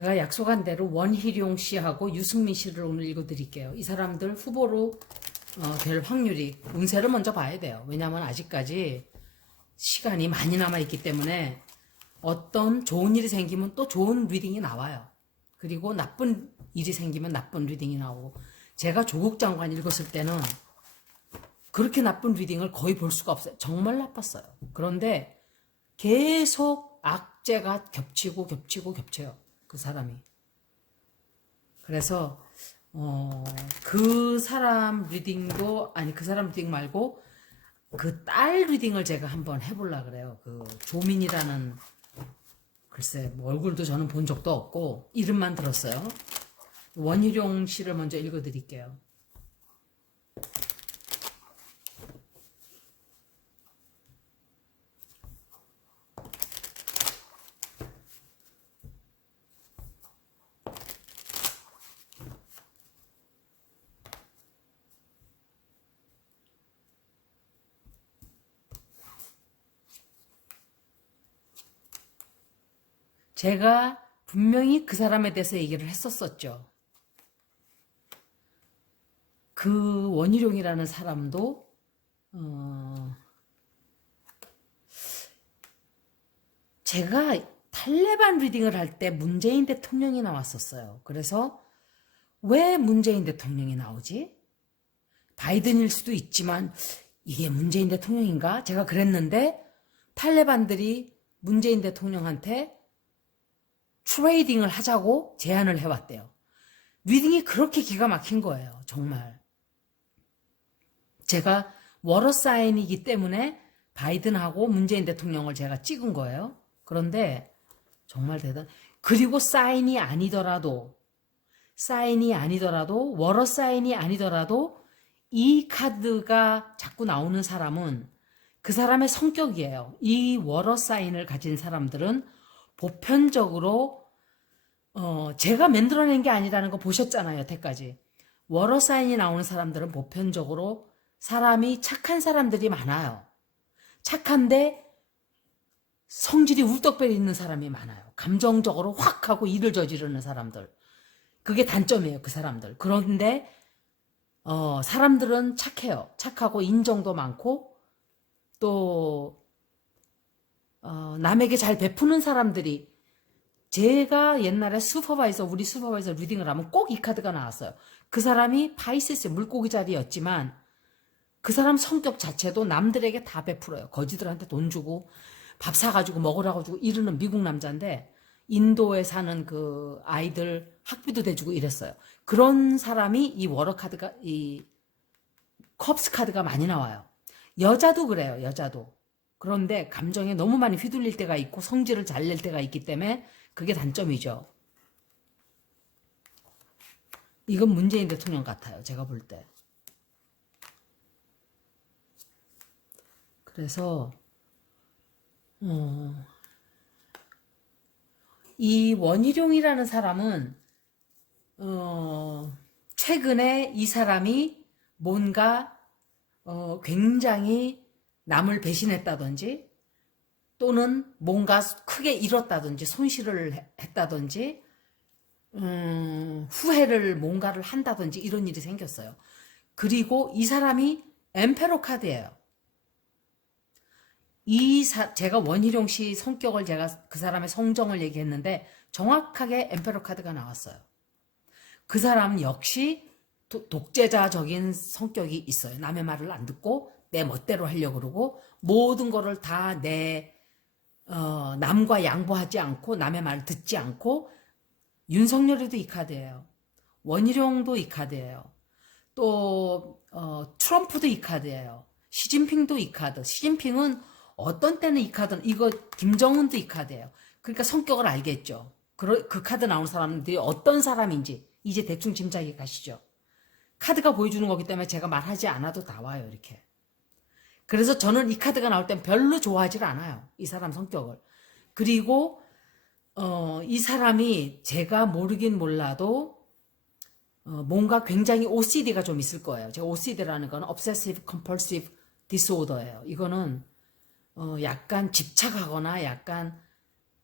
제가 약속한 대로 원희룡 씨하고 유승민 씨를 오늘 읽어드릴게요. 이 사람들 후보로 될 확률이, 운세를 먼저 봐야 돼요. 왜냐하면 아직까지 시간이 많이 남아있기 때문에 어떤 좋은 일이 생기면 또 좋은 리딩이 나와요. 그리고 나쁜 일이 생기면 나쁜 리딩이 나오고, 제가 조국 장관 읽었을 때는 그렇게 나쁜 리딩을 거의 볼 수가 없어요. 정말 나빴어요. 그런데 계속 악재가 겹쳐요. 그 사람이. 그래서 그 사람 리딩도, 아니 그 사람 리딩 말고 그 딸 리딩을 제가 한번 해보려 그래요. 그 조민이라는, 글쎄 뭐 얼굴도 저는 본 적도 없고 이름만 들었어요. 원희룡 씨를 먼저 읽어드릴게요. 제가 분명히 그 사람에 대해서 얘기를 했었었죠. 그 원희룡이라는 사람도 제가 탈레반 리딩을 할 때 문재인 대통령이 나왔었어요. 그래서 왜 문재인 대통령이 나오지? 바이든일 수도 있지만 이게 문재인 대통령인가? 제가 그랬는데 탈레반들이 문재인 대통령한테 트레이딩을 하자고 제안을 해왔대요. 리딩이 그렇게 기가 막힌 거예요. 정말. 제가 워러 사인이기 때문에 바이든하고 문재인 대통령을 제가 찍은 거예요. 그런데 정말 그리고 사인이 아니더라도 워러 사인이 아니더라도 이 카드가 자꾸 나오는 사람은 그 사람의 성격이에요. 이 워러 사인을 가진 사람들은 보편적으로 제가 만들어낸 게 아니라는 거 보셨잖아요, 여태까지. 워러 사인이 나오는 사람들은 보편적으로 사람이 착한 사람들이 많아요. 착한데 성질이 울떡배기 있는 사람이 많아요. 감정적으로 확 하고 일을 저지르는 사람들. 그게 단점이에요, 그 사람들. 그런데 사람들은 착해요. 착하고 인정도 많고 또 남에게 잘 베푸는 사람들이, 제가 옛날에 우리 슈퍼바이저 리딩을 하면 꼭 이 카드가 나왔어요. 그 사람이 파이세스 물고기 자리였지만 그 사람 성격 자체도 남들에게 다 베풀어요. 거지들한테 돈 주고 밥 사가지고 먹으라고 주고 이러는 미국 남자인데 인도에 사는 그 아이들 학비도 대주고 이랬어요. 그런 사람이 이 워러 카드가, 이 컵스 카드가 많이 나와요. 여자도 그래요, 여자도. 그런데 감정에 너무 많이 휘둘릴 때가 있고 성질을 잘 낼 때가 있기 때문에 그게 단점이죠. 이건 문재인 대통령 같아요, 제가 볼 때. 그래서 이 원희룡이라는 사람은 최근에 이 사람이 뭔가 굉장히 남을 배신했다든지 또는 뭔가 크게 잃었다든지 손실을 했다든지 후회를 뭔가를 한다든지 이런 일이 생겼어요. 그리고 이 사람이 엠페로 카드예요. 제가 원희룡 씨 성격을, 제가 그 사람의 성정을 얘기했는데 정확하게 엠페로 카드가 나왔어요. 그 사람 역시 독재자적인 성격이 있어요. 남의 말을 안 듣고 내 멋대로 하려고 그러고 모든 거를 다 남과 양보하지 않고 남의 말을 듣지 않고, 윤석열이도 이 카드예요. 원희룡도 이 카드예요. 또 트럼프도 이 카드예요. 시진핑도 이 카드. 시진핑은 어떤 때는 이 카드는, 이거 김정은도 이 카드예요. 그러니까 성격을 알겠죠. 그 카드 나오는 사람들이 어떤 사람인지 이제 대충 짐작이 가시죠. 카드가 보여주는 거기 때문에 제가 말하지 않아도 나와요, 이렇게. 그래서 저는 이 카드가 나올 땐 별로 좋아하지 않아요, 이 사람 성격을. 그리고 이 사람이 제가 모르긴 몰라도 뭔가 굉장히 OCD가 좀 있을 거예요. 제가 OCD라는 건 Obsessive Compulsive Disorder예요. 이거는 약간 집착하거나 약간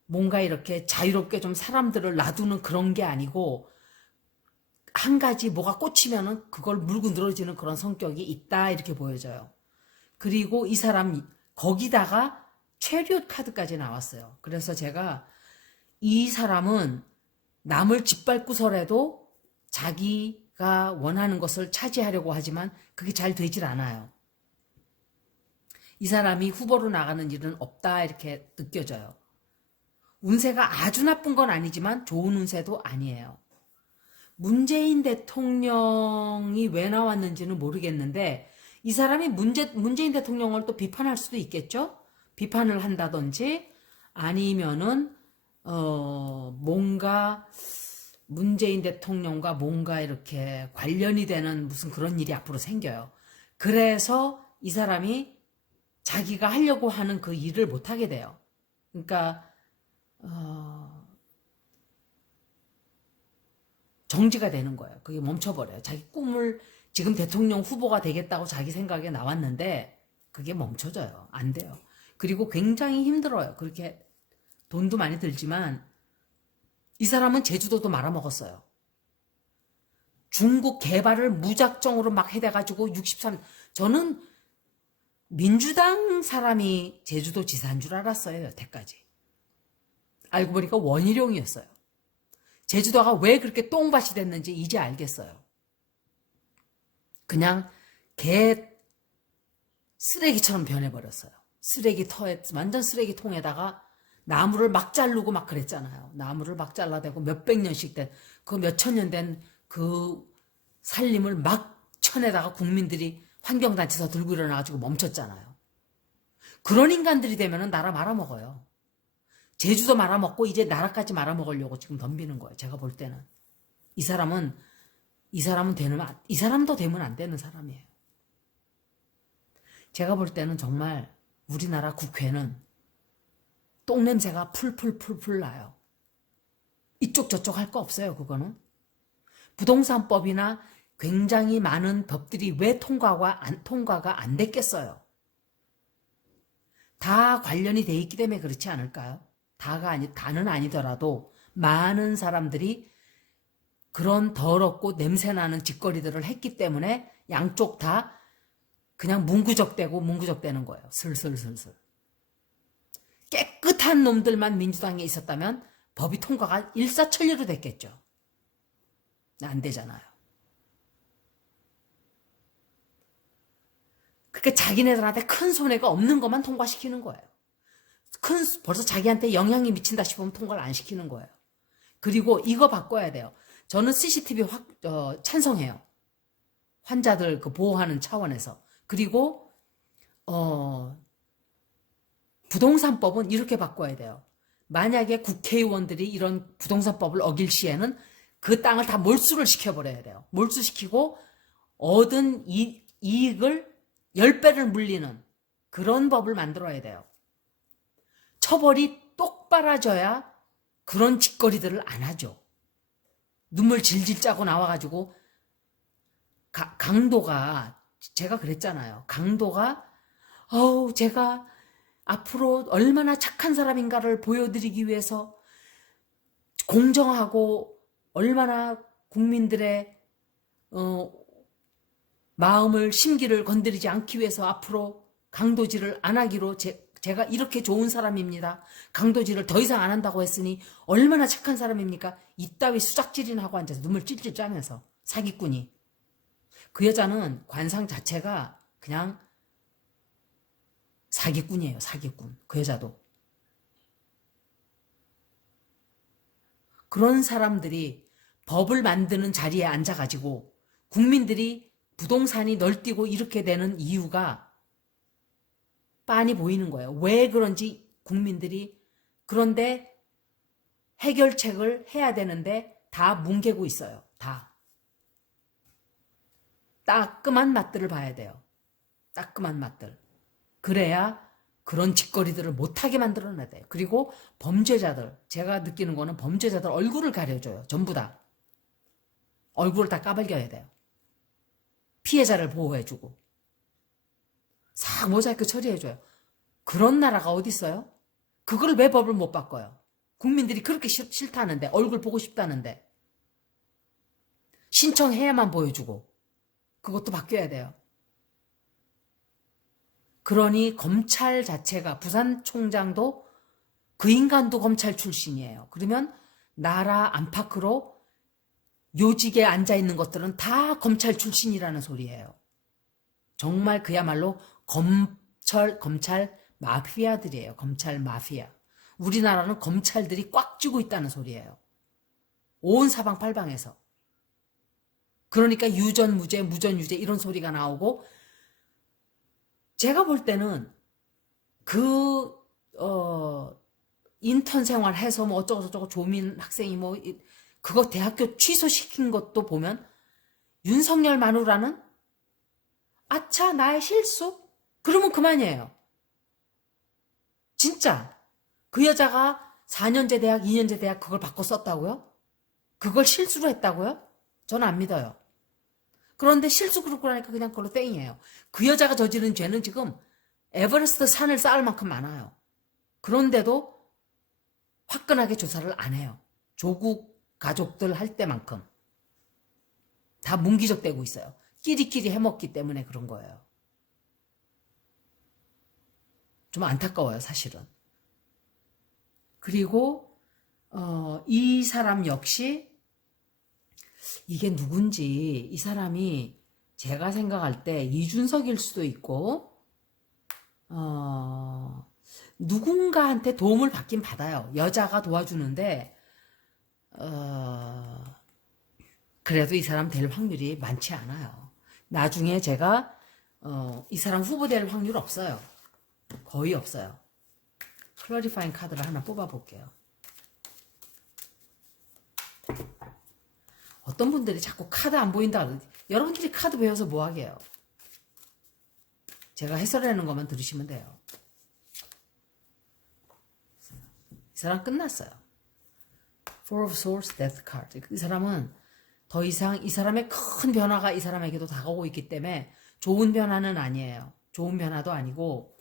뭔가 이렇게 자유롭게 좀 사람들을 놔두는 그런 게 아니고 한 가지 뭐가 꽂히면은 그걸 물고 늘어지는 그런 성격이 있다 이렇게 보여져요. 그리고 이 사람 거기다가 체리엇 카드까지 나왔어요. 그래서 제가 이 사람은 남을 짓밟고서라도 자기가 원하는 것을 차지하려고 하지만 그게 잘 되질 않아요. 이 사람이 후보로 나가는 일은 없다 이렇게 느껴져요. 운세가 아주 나쁜 건 아니지만 좋은 운세도 아니에요. 문재인 대통령이 왜 나왔는지는 모르겠는데 이 사람이 문재인 대통령을 또 비판할 수도 있겠죠? 비판을 한다든지 아니면은 뭔가 문재인 대통령과 뭔가 이렇게 관련이 되는 무슨 그런 일이 앞으로 생겨요. 그래서 이 사람이 자기가 하려고 하는 그 일을 못하게 돼요. 그러니까 정지가 되는 거예요. 그게 멈춰버려요. 자기 꿈을 지금 대통령 후보가 되겠다고 자기 생각에 나왔는데 그게 멈춰져요. 안 돼요. 그리고 굉장히 힘들어요. 그렇게 돈도 많이 들지만 이 사람은 제주도도 말아먹었어요. 중국 개발을 무작정으로 막 해대가지고 63, 저는 민주당 사람이 제주도 지사인 줄 알았어요. 여태까지. 알고 보니까 원희룡이었어요. 제주도가 왜 그렇게 똥밭이 됐는지 이제 알겠어요. 그냥 개 쓰레기처럼 변해버렸어요. 쓰레기터에, 완전 쓰레기통에다가 나무를 막 자르고 막 그랬잖아요. 나무를 막 잘라대고 몇백 년씩 된, 그 몇천 년 된 그 살림을 막 천에다가 국민들이 환경단체에서 들고 일어나가지고 멈췄잖아요. 그런 인간들이 되면은 나라 말아먹어요. 제주도 말아먹고 이제 나라까지 말아먹으려고 지금 덤비는 거예요. 제가 볼 때는. 이 사람도 되면 안 되는 사람이에요. 제가 볼 때는 정말 우리나라 국회는 똥냄새가 풀풀풀풀 나요. 이쪽 저쪽 할 거 없어요. 그거는. 부동산법이나 굉장히 많은 법들이 왜 통과가 안 됐겠어요. 다 관련이 돼 있기 때문에 그렇지 않을까요? 다는 아니더라도 많은 사람들이 그런 더럽고 냄새나는 짓거리들을 했기 때문에 양쪽 다 그냥 문구적되는 거예요. 슬슬슬슬. 깨끗한 놈들만 민주당에 있었다면 법이 통과가 일사천리로 됐겠죠. 안 되잖아요. 그러니까 자기네들한테 큰 손해가 없는 것만 통과시키는 거예요. 벌써 자기한테 영향이 미친다 싶으면 통과를 안 시키는 거예요. 그리고 이거 바꿔야 돼요. 저는 CCTV 찬성해요. 환자들 그 보호하는 차원에서. 그리고 부동산법은 이렇게 바꿔야 돼요. 만약에 국회의원들이 이런 부동산법을 어길 시에는 그 땅을 다 몰수를 시켜버려야 돼요. 몰수시키고 얻은 이익을 10배를 물리는 그런 법을 만들어야 돼요. 처벌이 똑바라져야 그런 짓거리들을 안 하죠. 눈물 질질 짜고 나와가지고 강도가 제가 그랬잖아요. 강도가 제가 앞으로 얼마나 착한 사람인가를 보여드리기 위해서 공정하고 얼마나 국민들의 마음을 심기를 건드리지 않기 위해서 앞으로 강도질을 안 하기로 제가 이렇게 좋은 사람입니다. 강도질을 더 이상 안 한다고 했으니 얼마나 착한 사람입니까? 이따위 수작질이나 하고 앉아서 눈물 찔찔 짜면서 사기꾼이. 그 여자는 관상 자체가 그냥 사기꾼이에요. 사기꾼. 그 여자도. 그런 사람들이 법을 만드는 자리에 앉아가지고 국민들이 부동산이 널뛰고 이렇게 되는 이유가 빤히 보이는 거예요. 왜 그런지 국민들이. 그런데 해결책을 해야 되는데 다 뭉개고 있어요. 다. 따끔한 맛들을 봐야 돼요. 따끔한 맛들. 그래야 그런 짓거리들을 못하게 만들어내야 돼요. 그리고 범죄자들, 제가 느끼는 거는 범죄자들 얼굴을 가려줘요. 전부 다. 얼굴을 다 까발겨야 돼요. 피해자를 보호해주고. 싹 모자이크 처리해줘요. 그런 나라가 어디 있어요? 그걸 왜 법을 못 바꿔요? 국민들이 그렇게 싫다는데, 얼굴 보고 싶다는데, 신청해야만 보여주고, 그것도 바뀌어야 돼요. 그러니 검찰 자체가, 부산총장도 그 인간도 검찰 출신이에요. 그러면 나라 안팎으로 요직에 앉아있는 것들은 다 검찰 출신이라는 소리예요. 정말 그야말로 검찰 마피아들이에요. 검찰 마피아. 우리나라는 검찰들이 꽉 쥐고 있다는 소리예요. 온 사방팔방에서. 그러니까 유전무죄, 무전유죄 이런 소리가 나오고, 제가 볼 때는 인턴 생활해서 뭐 어쩌고저쩌고 조민 학생이 뭐 그거 대학교 취소시킨 것도 보면 윤석열 마누라는 아차 나의 실수? 그러면 그만이에요. 진짜 그 여자가 4년제 대학, 2년제 대학 그걸 바꿔 썼다고요? 그걸 실수로 했다고요? 저는 안 믿어요. 그런데 실수 그렇고 나니까 그냥 그걸로 땡이에요. 그 여자가 저지른 죄는 지금 에버레스트 산을 쌓을 만큼 많아요. 그런데도 화끈하게 조사를 안 해요. 조국 가족들 할 때만큼. 다 문기적대고 있어요. 끼리끼리 해먹기 때문에 그런 거예요. 좀 안타까워요, 사실은. 그리고 이 사람 역시 이게 누군지, 이 사람이 제가 생각할 때 이준석일 수도 있고 누군가한테 도움을 받긴 받아요. 여자가 도와주는데 그래도 이 사람 될 확률이 많지 않아요. 나중에 제가 이 사람 후보 될 확률 없어요. 거의 없어요. 클래리파잉 카드를 하나 뽑아볼게요. 어떤 분들이 자꾸 카드 안 보인다. 여러분들이 카드 배워서 뭐 하게요? 제가 해설하는 것만 들으시면 돼요. 이 사람 끝났어요. Four of Swords, Death card. 이 사람은 더 이상 이 사람의 큰 변화가 이 사람에게도 다가오고 있기 때문에 좋은 변화는 아니에요. 좋은 변화도 아니고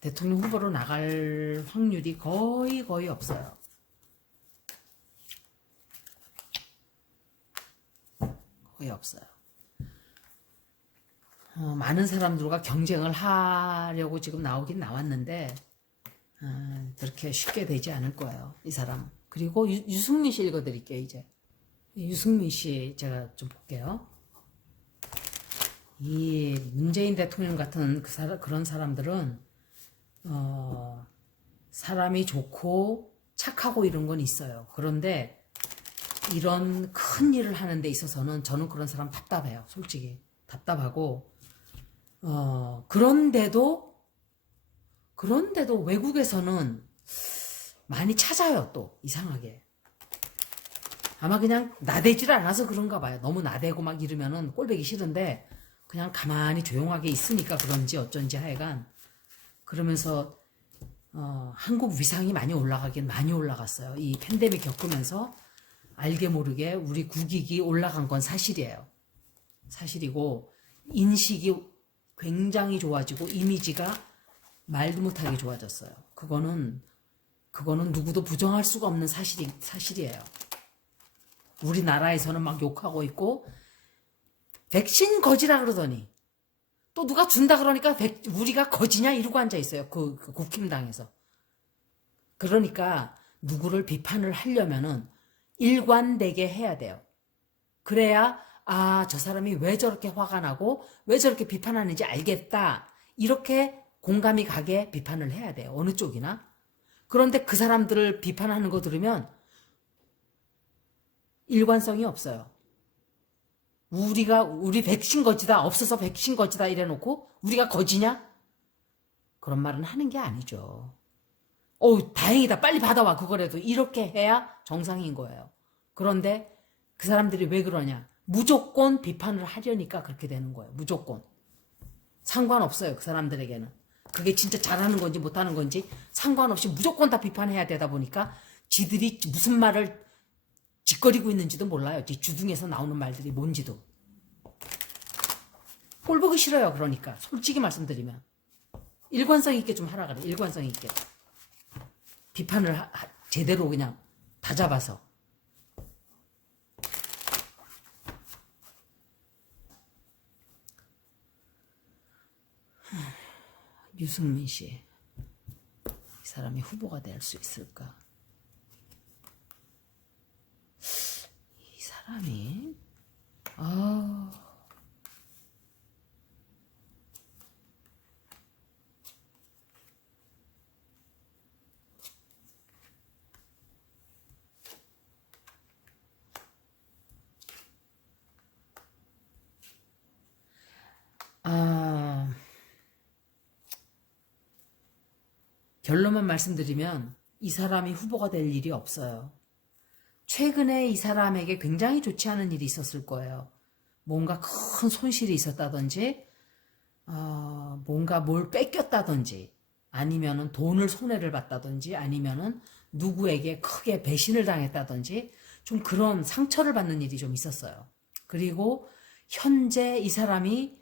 대통령 후보로 나갈 확률이 거의 없어요. 거의 없어요. 많은 사람들과 경쟁을 하려고 지금 나오긴 나왔는데 그렇게 쉽게 되지 않을 거예요. 이 사람. 그리고 유승민 씨 읽어드릴게요. 이제 유승민 씨 제가 좀 볼게요. 이 문재인 대통령 같은 그런 사람들은 사람이 좋고 착하고 이런 건 있어요. 그런데 이런 큰 일을 하는 데 있어서는 저는 그런 사람 답답해요. 솔직히 답답하고 그런데도 외국에서는 많이 찾아요. 또 이상하게 아마 그냥 나대질 않아서 그런가 봐요. 너무 나대고 막 이러면은 꼴보기 싫은데 그냥 가만히 조용하게 있으니까 그런지 어쩐지 하여간 그러면서 한국 위상이 많이 올라가긴 많이 올라갔어요. 이 팬데믹 겪으면서 알게 모르게 우리 국익이 올라간 건 사실이에요. 사실이고 인식이 굉장히 좋아지고 이미지가 말도 못하게 좋아졌어요. 그거는 누구도 부정할 수가 없는 사실이에요. 우리나라에서는 막 욕하고 있고 백신 거지라 그러더니 또 누가 준다 그러니까 우리가 거지냐 이러고 앉아있어요. 그 국힘당에서. 그러니까 누구를 비판을 하려면은 일관되게 해야 돼요. 그래야 저 사람이 왜 저렇게 화가 나고 왜 저렇게 비판하는지 알겠다. 이렇게 공감이 가게 비판을 해야 돼요. 어느 쪽이나. 그런데 그 사람들을 비판하는 거 들으면 일관성이 없어요. 우리 백신 거지다. 없어서 백신 거지다 이래놓고 우리가 거지냐? 그런 말은 하는 게 아니죠. 다행이다. 빨리 받아와. 그거라도. 이렇게 해야 정상인 거예요. 그런데 그 사람들이 왜 그러냐? 무조건 비판을 하려니까 그렇게 되는 거예요. 무조건. 상관없어요. 그 사람들에게는. 그게 진짜 잘하는 건지 못하는 건지 상관없이 무조건 다 비판해야 되다 보니까 지들이 무슨 말을 짓거리고 있는지도 몰라요. 주둥에서 나오는 말들이 뭔지도. 꼴 보기 싫어요. 그러니까 솔직히 말씀드리면 일관성 있게 좀 하라 그래. 일관성 있게. 비판을 제대로 그냥 다 잡아서. 유승민 씨. 이 사람이 후보가 될 수 있을까? 이 사람이 결론만 말씀드리면 이 사람이 후보가 될 일이 없어요. 최근에 이 사람에게 굉장히 좋지 않은 일이 있었을 거예요. 뭔가 큰 손실이 있었다든지, 뭔가 뭘 뺏겼다든지, 아니면은 돈을 손해를 봤다든지, 아니면은 누구에게 크게 배신을 당했다든지, 좀 그런 상처를 받는 일이 좀 있었어요. 그리고 현재 이 사람이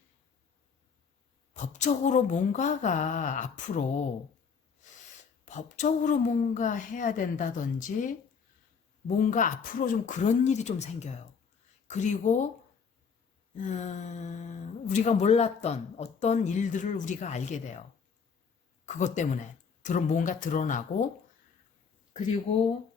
법적으로 뭔가가 앞으로 법적으로 뭔가 해야 된다든지 뭔가 앞으로 좀 그런 일이 좀 생겨요. 그리고 우리가 몰랐던 어떤 일들을 우리가 알게 돼요. 그것 때문에 뭔가 드러나고 그리고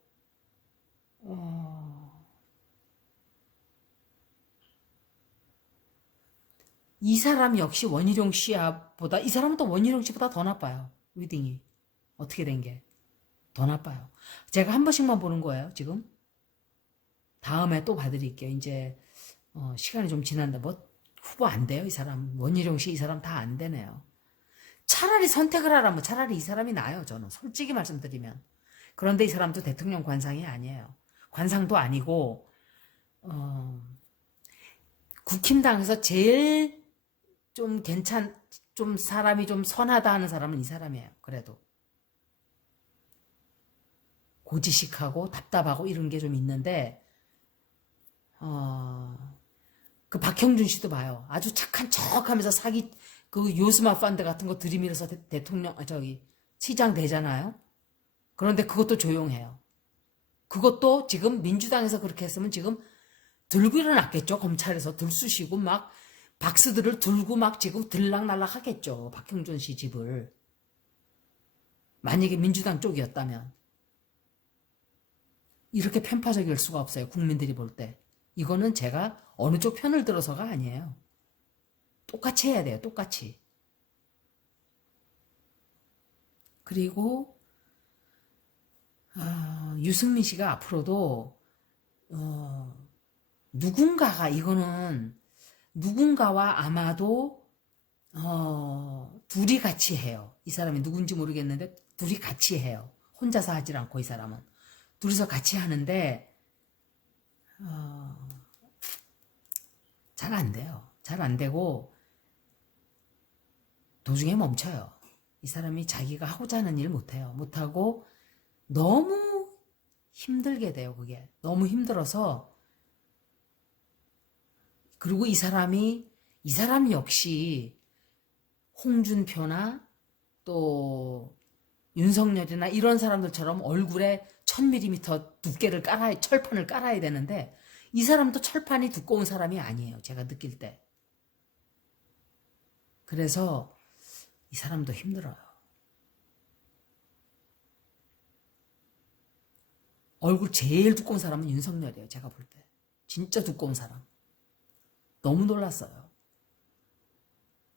이 사람 역시 원희룡 씨보다 이 사람은 또 원희룡 씨보다 더 나빠요. 리딩이 어떻게 된 게 더 나빠요. 제가 한 번씩만 보는 거예요. 지금 다음에 또 봐드릴게요. 이제 시간이 좀 지난다. 뭐 후보 안 돼요. 이 사람 원희룡 씨 이 사람 다 안 되네요. 차라리 선택을 하라면 차라리 이 사람이 나아요. 저는 솔직히 말씀드리면. 그런데 이 사람도 대통령 관상이 아니에요. 관상도 아니고 국힘당에서 제일 좀 좀 사람이 좀 선하다 하는 사람은 이 사람이에요. 그래도 고지식하고 답답하고 이런 게 좀 있는데 그 박형준 씨도 봐요. 아주 착한 척하면서 사기 그 요스마 펀드 같은 거 들이밀어서 대통령 시장 되잖아요. 그런데 그것도 조용해요. 그것도 지금 민주당에서 그렇게 했으면 지금 들고 일어났겠죠. 검찰에서 들쑤시고 막 박스들을 들고 막 지금 들락날락 하겠죠. 박형준 씨 집을. 만약에 민주당 쪽이었다면. 이렇게 편파적일 수가 없어요. 국민들이 볼 때. 이거는 제가 어느 쪽 편을 들어서가 아니에요. 똑같이 해야 돼요. 똑같이. 그리고 유승민 씨가 앞으로도 누군가가 이거는 누군가와 아마도 둘이 같이 해요. 이 사람이 누군지 모르겠는데 둘이 같이 해요. 혼자서 하질 않고 이 사람은. 둘이서 같이 하는데 잘 안 돼요. 잘 안 되고 도중에 멈춰요. 이 사람이 자기가 하고자 하는 일 못해요. 못하고 너무 힘들게 돼요. 그게 너무 힘들어서 그리고 이 사람 역시 홍준표나 또 윤석열이나 이런 사람들처럼 얼굴에 1000mm 두께를 철판을 깔아야 되는데 이 사람도 철판이 두꺼운 사람이 아니에요. 제가 느낄 때. 그래서 이 사람도 힘들어요. 얼굴 제일 두꺼운 사람은 윤석열이에요. 제가 볼 때. 진짜 두꺼운 사람. 너무 놀랐어요.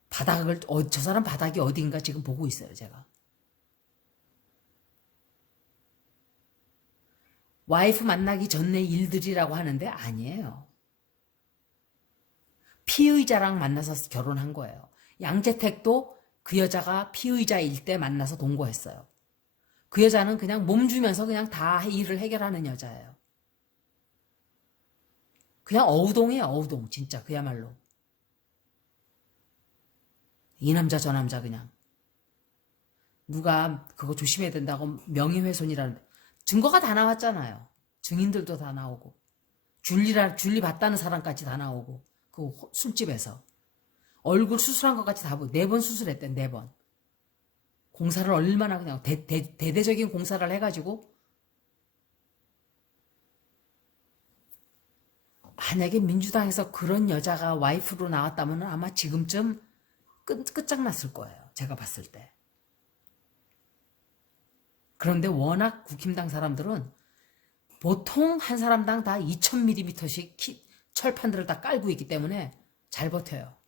저 사람 바닥이 어딘가 지금 보고 있어요. 제가. 와이프 만나기 전의 일들이라고 하는데 아니에요. 피의자랑 만나서 결혼한 거예요. 양재택도 그 여자가 피의자일 때 만나서 동거했어요. 그 여자는 그냥 몸 주면서 그냥 다 일을 해결하는 여자예요. 그냥 어우동이에요. 어우동. 진짜 그야말로. 이 남자 저 남자 그냥. 누가 그거 조심해야 된다고 명예훼손이라는데 증거가 다 나왔잖아요. 증인들도 다 나오고 줄리 봤다는 사람까지 다 나오고 그 술집에서 얼굴 수술한 것 같이 다 보고 4번 수술했대. 4번. 공사를 얼마나 그냥 대대적인 공사를 해가지고 만약에 민주당에서 그런 여자가 와이프로 나왔다면 아마 지금쯤 끝장났을 거예요. 제가 봤을 때. 그런데 워낙 국힘당 사람들은 보통 한 사람당 다 2000mm씩 철판들을 다 깔고 있기 때문에 잘 버텨요.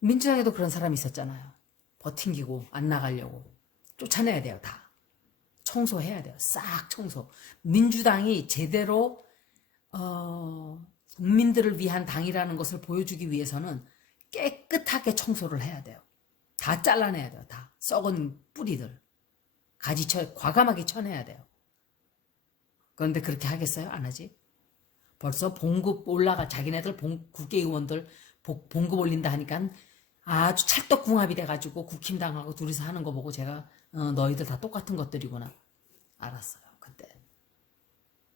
민주당에도 그런 사람이 있었잖아요. 버팅기고 안 나가려고. 쫓아내야 돼요, 다. 청소해야 돼요. 싹 청소. 민주당이 제대로 국민들을 위한 당이라는 것을 보여주기 위해서는 깨끗하게 청소를 해야 돼요. 다 잘라내야 돼요. 다. 썩은 뿌리들. 과감하게 쳐내야 돼요. 그런데 그렇게 하겠어요? 안 하지? 벌써 봉급 자기네들 국회의원들 봉급 올린다 하니까 아주 찰떡궁합이 돼가지고 국힘당하고 둘이서 하는 거 보고 제가 너희들 다 똑같은 것들이구나 알았어요. 그때.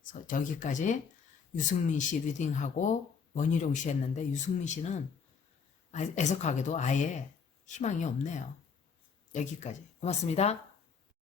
그래서 저기까지 유승민 씨 리딩하고 원희룡 씨 했는데 유승민 씨는 애석하게도 아예 희망이 없네요. 여기까지. 고맙습니다.